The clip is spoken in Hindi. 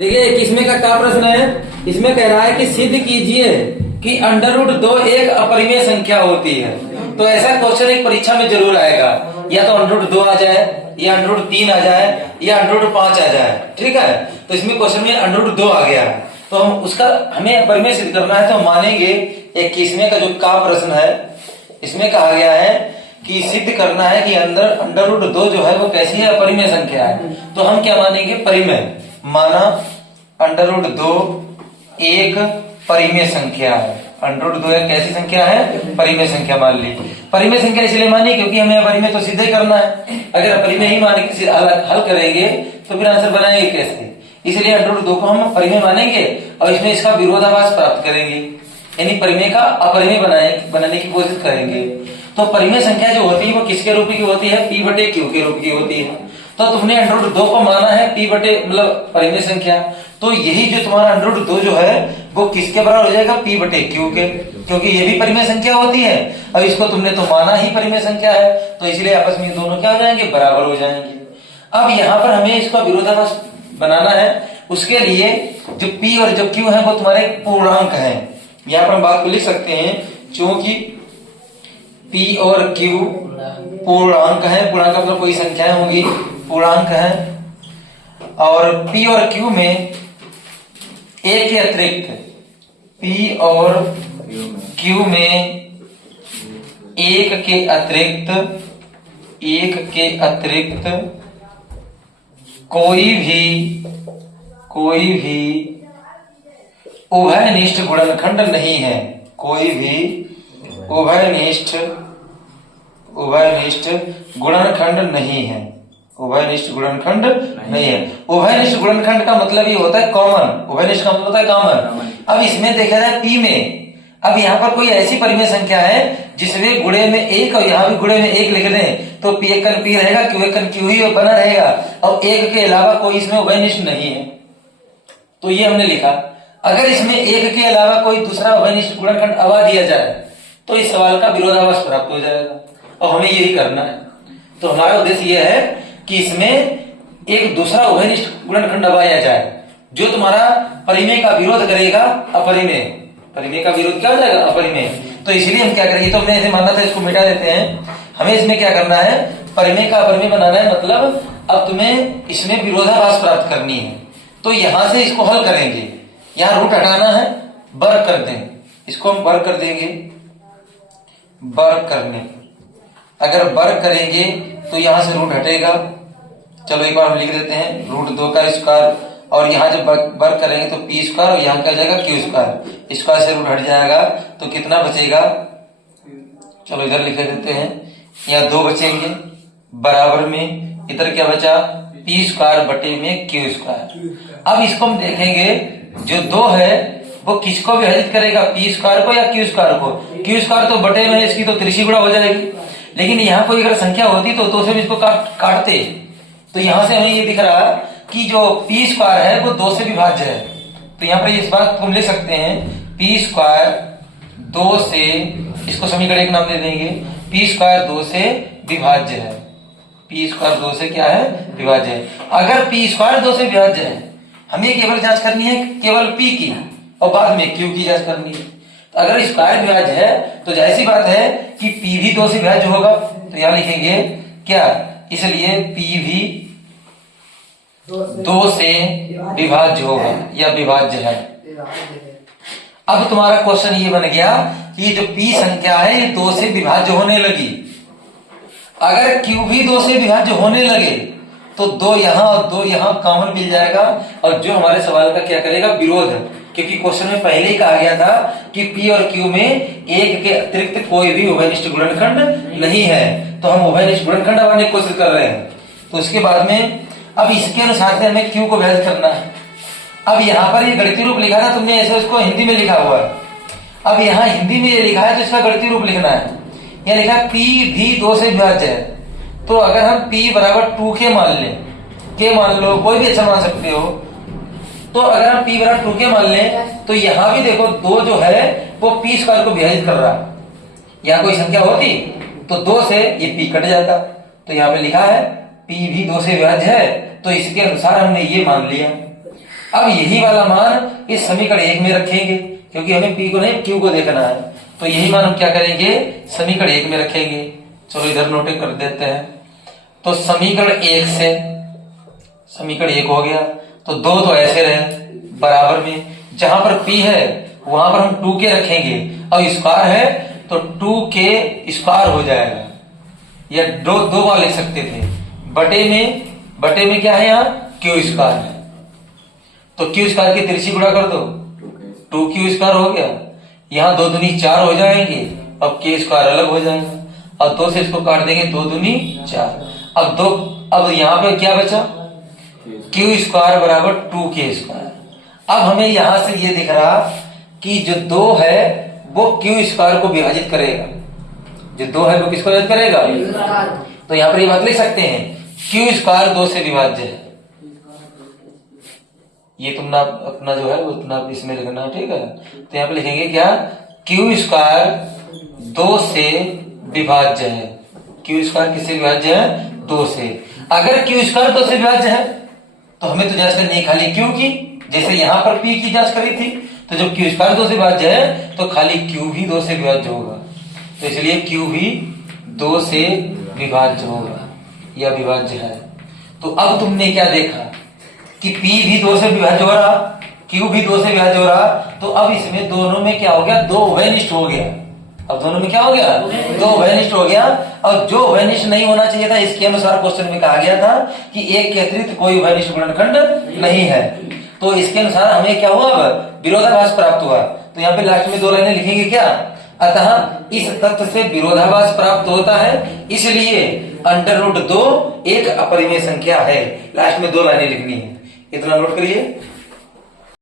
देखिए किसमें का क्या प्रश्न है। इसमें कह रहा है कि सिद्ध कीजिए कि √2 एक अपरिमेय संख्या होती है। तो ऐसा क्वेश्चन एक परीक्षा में जरूर आएगा, या तो √2 आ जाए, या √3 आ जाए, या √5 आ जाए। ठीक है, तो इसमें क्वेश्चन में √2 आ गया है, तो हम उसका हमें अपरिमेय सिद्ध करना है। तो हम मानेंगे 21वें का जो का प्रश्न है, इसमें कहा गया है कि सिद्ध करना है कि अंदर √2 जो है वो कैसी है, अपरिमेय संख्या है। तो हम क्या मानेंगे, परिमेय। माना √2 एक परिमेय संख्या है। √2 एक कैसी संख्या है, परिमेय संख्या मान ली। परिमेय संख्या इसलिए मानी क्योंकि हमें अपरिमेय तो सिद्ध ही करना है। अगर अपरिमेय ही मान के हल करेंगे तो फिर आंसर बनाएंगे कैसे, इसलिए √2 को हम परिमेय मानेंगे और इसमें इसका विरोधाभास प्राप्त करेंगे, यानी परिमेय का अपरिमेय बनाने की कोशिश करेंगे। तो परिमेय संख्या जो होती है वो किसके रूप की होती है, P/Q के रूप की होती है। तो तुमने √2 को माना है P मतलब परिमेय संख्या, तो यही जो तुम्हारा √2 जो है वो किसके बराबर हो जाएगा, P/Q के, क्योंकि ये भी परिमेय संख्या होती है। अब इसको तुमने तो माना ही परिमेय संख्या है, तो इसलिए आपस में दोनों क्या हो जाएंगे, बराबर हो जाएंगे। अब यहाँ पर हमें इसका विरोधाभास बनाना है। उसके लिए जो P और जो Q है वो तुम्हारे पूर्णांक है। यहाँ पर हम बात को लिख सकते हैं, क्योंकि P और Q पूर्णांक है। पूर्णांक मतलब कोई संख्याएं होगी, पूर्णांक है। और P और Q में एक के अतिरिक्त, P और Q में एक के अतिरिक्त कोई भी उभयनिष्ठ गुणनखंड नहीं है। कोई भी उभयनिष्ठ गुणनखंड नहीं है। उभयनिष्ठ गुणनखंड नहीं है। उभयनिष्ठ गुणनखंड का मतलब ये होता है कॉमन। उभयनिष्ठ का मतलब होता है कॉमन। अब इसमें देखा जाए P में, अब यहाँ पर कोई ऐसी परिमेय संख्या है जिसमें गुणे में एक और यहाँ भी गुणे में एक लिख दें तो P एकन P रहेगा, Q एकन Q ही बना रहेगा, और एक के अलावा कोई इसमें उभयनिष्ठ नहीं है। तो ये हमने लिखा। अगर इसमें एक के अलावा कोई दूसरा उभयनिष्ठ गुणनखंड अवा दिया जाए तो इस सवाल का विरोधाभास प्राप्त हो जाएगा, और हमें यही करना है। तो हमारा उद्देश्य यह है कि इसमें एक दूसरा उभयनिष्ठ गुणनखंड अवाया जाए जो तुम्हारा परिमेय का विरोध करेगा, अपरिमेय। परिमेय का विरोध क्या हो जाएगा, अपरिमेय। तो इसलिए हम क्या करेंगे, तो हमने ऐसे माना था, इसको मिटा देते हैं। हमें इसमें क्या करना है, परिमेय का अपरिमेय बनाना है। मतलब अब तुम्हें इसमें विरोधाभास प्राप्त करनी है। तो यहां से इसको हल करेंगे, यहां रूट हटाना है, वर्ग कर दें। इसको हम वर्ग कर देंगे। वर्ग करने, अगर वर्ग करेंगे तो यहां से रूट हटेगा। चलो एक बार हम लिख देते हैं, √2 का स्क्वायर, और यहाँ जब वर्ग करेंगे तो P² और यहाँ क्या जाएगा, Q²। स्क्वायर से रूट हट जाएगा तो कितना बचेगा, चलो इधर लिख देते हैं, यहाँ 2 बचेंगे बराबर में। इधर क्या बचा, P² बटे में Q²। अब इसको हम देखेंगे, जो 2 है वो किसको विभाजित करेगा, P² को या Q² को। Q² तो बटे में इसकी तो त्रिशी गुणा हो जाएगी, लेकिन यहाँ कोई अगर संख्या होती तो 2 से भी इसको काटते। तो यहाँ से हमें ये दिख रहा कि जो P² है वो 2 से विभाज्य है। तो यहाँ पर इस बात को हम लिख सकते हैं, P² 2 से, इसको समीकरण एक नाम दे देंगे, P² 2 से विभाज्य है। P² 2 से क्या है, विभाज्य है। अगर P² 2 से विभाज्य है, हमें केवल जांच करनी है केवल P की, और बाद में Q की जांच करनी है। तो अगर स्क्वायर विभाज्य है तो जाहिर सी बात है कि P भी 2 से विभाज्य होगा। तो यहाँ लिखेंगे क्या, इसलिए P भी 2 से विभाज्य होगा या विभाज्य है। अब तुम्हारा क्वेश्चन ये बन गया कि जो P संख्या है ये 2 से विभाज्य होने लगी। अगर Q भी 2 से विभाज्य होने लगे तो 2 यहाँ और 2 यहाँ कॉमन मिल जाएगा, और जो हमारे सवाल का क्या करेगा, विरोध। क्योंकि क्वेश्चन में पहले ही कहा गया था कि P और Q में एक के अतिरिक्त कोई भी उभयनिष्ठ गुणनखंड नहीं है। तो हम उभयनिष्ठ गुणनखंड बनाने की कोशिश कर रहे हैं। तो उसके बाद में अब इसके अनुसार से हमें Q को विभाजित करना है। अब यहाँ पर ये गणितीय रूप लिखा था तुमने, ऐसे उसको हिंदी में लिखा हुआ है। अब यहाँ हिंदी में ये लिखा है तो इसका गणितीय रूप लिखना है। यहाँ लिखा है P भी 2 से विभाज्य है। तो अगर हम P बराबर 2K मान लें, K मान लो, कोई भी अच्छा मान सकते हो। तो अगर हम P बराबर 2K मान लें तो यहाँ भी देखो 2 जो है वो P² को विभाजित कर रहा है। यहाँ कोई संख्या होती तो 2 से ये P कट जाता। तो यहाँ पे लिखा है P भी 2 से विभाज्य है, तो इसके अनुसार हमने ये मान लिया। अब यही वाला मान इस समीकरण 1 में रखेंगे, क्योंकि हमें P को नहीं Q को देखना है। तो यही मान हम क्या करेंगे, समीकरण 1 में रखेंगे। चलो इधर नोट कर देते हैं। तो समीकरण 1 से समीकरण 1 हो गया, तो 2 तो ऐसे रहे बराबर में, जहां पर P है वहां पर हम 2k रखेंगे। अब स्क्वायर है तो 2k स्क्वायर हो जाएगा, या दो बार लिख सकते थे। बटे में क्या है, यहाँ Q स्क्वायर है, तो Q स्क्वायर की तिरछी गुणा कर दो, 2Q स्क्वायर हो गया। यहाँ 2 दूनी 4 हो जाएंगे, अब K स्क्वायर अलग हो जाएगा, और 2 से इसको काट देंगे, 2 दूनी 4। अब यहाँ पे क्या बचा, Q स्क्वायर बराबर 2K स्क्वायर। अब हमें यहां से ये दिख रहा कि जो 2 है वो Q स्क्वायर को विभाजित करेगा, जो 2 है वो किसको विभाजित करेगा, तो यहाँ पर ये बात लिख सकते हैं, Q स्क्वायर 2 से विभाज्य है। ये तुमने अपना जो है उतना इसमें लिखना है, ठीक है। तो यहाँ पे लिखेंगे क्या, Q स्क्वायर 2 से विभाज्य है। Q स्क्वायर किससे विभाज्य है, 2 से। अगर Q स्क्वायर 2 से विभाज्य है तो हमें तो जांच करनी है खाली Q की, जैसे यहां पर P की जांच करी थी। तो जब Q स्क्वायर 2 से विभाज्य है तो खाली Q भी 2 से विभाज्य होगा, तो इसलिए Q भी 2 से विभाज्य होगा, यह विभाज्य है। तो अब तुमने क्या देखा कि P भी 2 से विभाज्य हो रहा, Q भी 2 से विभाज्य हो रहा, तो अब इसमें दोनों में क्या हो गया, 2 उभयनिष्ठ हो गया। अब दोनों में क्या हो गया, 2 उभयनिष्ठ हो गया। और जो उभयनिष्ठ नहीं होना चाहिए था, इसके अनुसार क्वेश्चन में कहा गया था कि एक के अतिरिक्त कोई उभयनिष्ठ गुणनखंड नहीं है। तो इसके अनुसार हमें क्या हुआ, अब विरोधाभास प्राप्त हुआ। तो यहाँ पे लास्ट में 2 लाइनें लिखेंगे क्या, अतः इस तथ्य से विरोधाभास प्राप्त होता है, इसलिए √2 एक अपरिमेय संख्या है। लास्ट में 2 लाइनें लिखनी है, इतना नोट करिए।